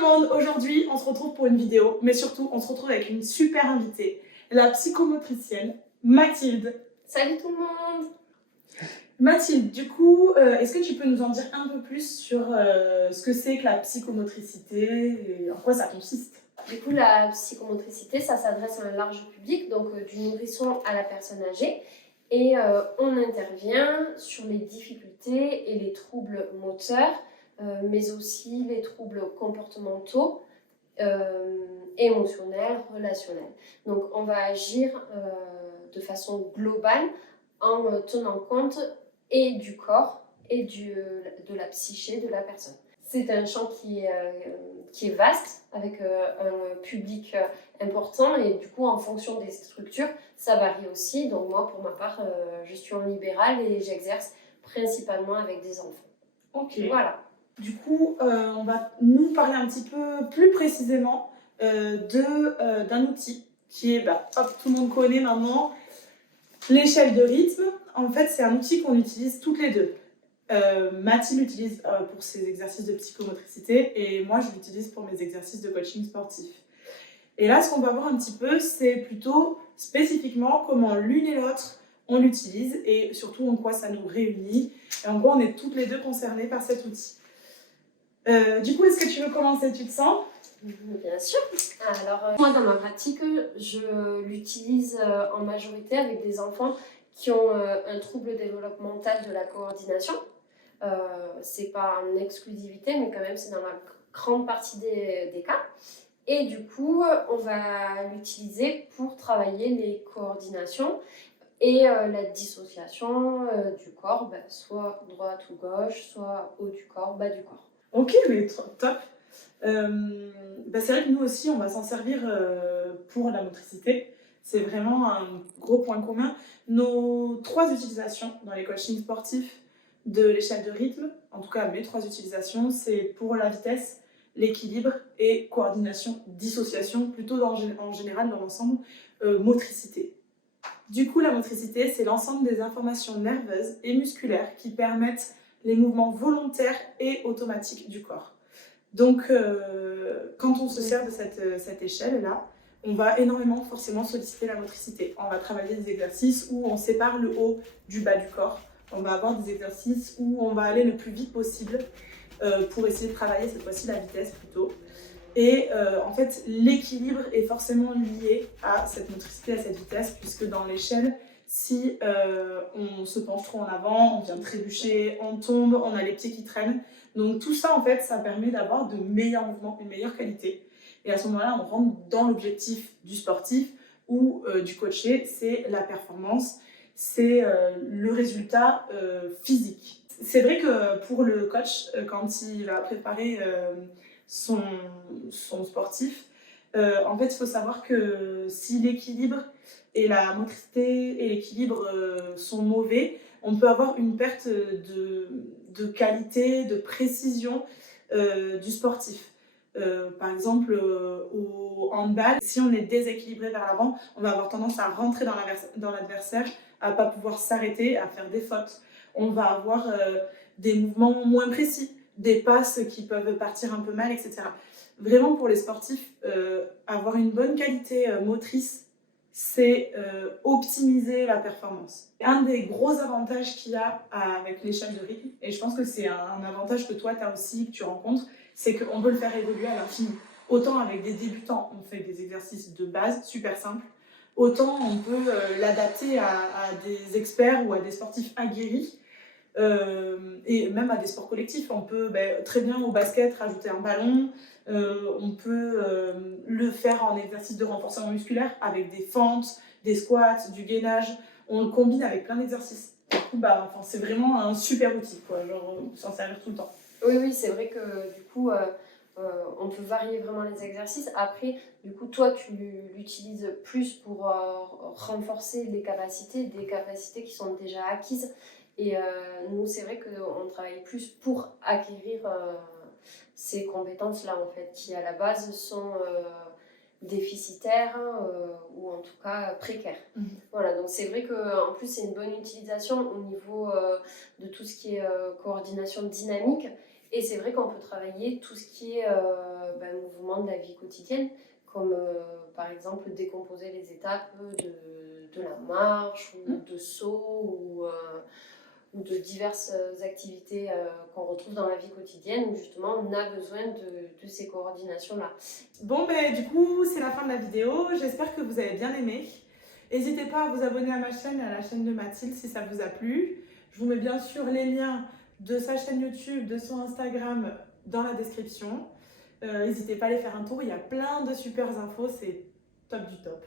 le monde, aujourd'hui on se retrouve pour une vidéo, mais surtout on se retrouve avec une super invitée, la psychomotricienne Mathilde. Salut tout le monde! Mathilde, du coup, est-ce que tu peux nous en dire un peu plus sur ce que c'est que la psychomotricité et en quoi ça consiste? Du coup, la psychomotricité, ça s'adresse à un large public, donc du nourrisson à la personne âgée. Et on intervient sur les difficultés et les troubles moteurs, mais aussi les troubles comportementaux, émotionnels, relationnels. Donc on va agir de façon globale en tenant compte et du corps et de la psyché de la personne. C'est un champ qui est vaste, avec un public important, et du coup, en fonction des structures, ça varie aussi. Donc moi, pour ma part, je suis en libéral et j'exerce principalement avec des enfants. Ok. Voilà. Du coup, on va nous parler un petit peu plus précisément d'un outil qui est, hop, tout le monde connaît maintenant, l'échelle de rythme. En fait, c'est un outil qu'on utilise toutes les deux. Mathilde l'utilise pour ses exercices de psychomotricité et moi, je l'utilise pour mes exercices de coaching sportif. Et là, ce qu'on va voir un petit peu, c'est plutôt spécifiquement comment l'une et l'autre on l'utilise et surtout en quoi ça nous réunit. Et en gros, on est toutes les deux concernées par cet outil. Du coup, est-ce que tu veux commencer? Tu te sens? Bien sûr. Alors, moi, dans ma pratique, je l'utilise en majorité avec des enfants qui ont un trouble développemental de la coordination. C'est pas en exclusivité, mais quand même, c'est dans la grande partie des cas. Et du coup, on va l'utiliser pour travailler les coordinations et la dissociation du corps, soit droite ou gauche, soit haut du corps, bas du corps. Ok, mais top. C'est vrai que nous aussi, on va s'en servir pour la motricité. C'est vraiment un gros point commun. Nos 3 utilisations dans les coachings sportifs de l'échelle de rythme, en tout cas mes 3 utilisations, c'est pour la vitesse, l'équilibre et coordination, dissociation, plutôt en général dans l'ensemble, motricité. Du coup, la motricité, c'est l'ensemble des informations nerveuses et musculaires qui permettent les mouvements volontaires et automatiques du corps. Donc, quand on se sert de cette échelle-là, on va énormément forcément solliciter la motricité. On va travailler des exercices où on sépare le haut du bas du corps. On va avoir des exercices où on va aller le plus vite possible pour essayer de travailler cette fois-ci la vitesse plutôt. Et en fait, l'équilibre est forcément lié à cette motricité, à cette vitesse, puisque dans l'échelle, si on se penche trop en avant, on vient trébucher, on tombe, on a les pieds qui traînent. Donc tout ça, en fait, ça permet d'avoir de meilleurs mouvements, une meilleure qualité. Et à ce moment-là, on rentre dans l'objectif du sportif ou du coaché, c'est la performance, c'est le résultat physique. C'est vrai que pour le coach, quand il va préparer son sportif, en fait, il faut savoir que si l'équilibre et la motricité et l'équilibre sont mauvais, on peut avoir une perte de qualité, de précision du sportif. Par exemple, au handball, si on est déséquilibré vers l'avant, on va avoir tendance à rentrer dans l'adversaire, à ne pas pouvoir s'arrêter, à faire des fautes. On va avoir des mouvements moins précis, des passes qui peuvent partir un peu mal, etc. Vraiment, pour les sportifs, avoir une bonne qualité motrice, c'est optimiser la performance. Un des gros avantages qu'il y a avec l'échelle de rythme, et je pense que c'est un avantage que toi, tu as aussi, que tu rencontres, c'est qu'on peut le faire évoluer à l'infini. Autant avec des débutants, on fait des exercices de base super simples, autant on peut l'adapter à des experts ou à des sportifs aguerris, et même à des sports collectifs. On peut très bien au basket rajouter un ballon, on peut le faire en exercice de renforcement musculaire avec des fentes, des squats, du gainage. On le combine avec plein d'exercices. Du coup, c'est vraiment un super outil, quoi. Genre, on peut s'en servir tout le temps. Oui, c'est vrai que du coup, on peut varier vraiment les exercices. Après, du coup, toi, tu l'utilises plus pour renforcer des capacités qui sont déjà acquises. Et nous, c'est vrai qu'on travaille plus pour acquérir ces compétences-là, en fait, qui à la base sont déficitaires ou en tout cas précaires. Voilà, donc c'est vrai qu'en plus, c'est une bonne utilisation au niveau de tout ce qui est coordination dynamique. Et c'est vrai qu'on peut travailler tout ce qui est mouvements de la vie quotidienne, comme par exemple décomposer les étapes de la marche ou de saut ou de diverses activités qu'on retrouve dans la vie quotidienne où justement on a besoin de ces coordinations-là. Bon, ben du coup, c'est la fin de la vidéo. J'espère que vous avez bien aimé. N'hésitez pas à vous abonner à ma chaîne et à la chaîne de Mathilde si ça vous a plu. Je vous mets bien sûr les liens de sa chaîne YouTube, de son Instagram dans la description. N'hésitez pas à aller faire un tour, il y a plein de super infos, c'est top du top.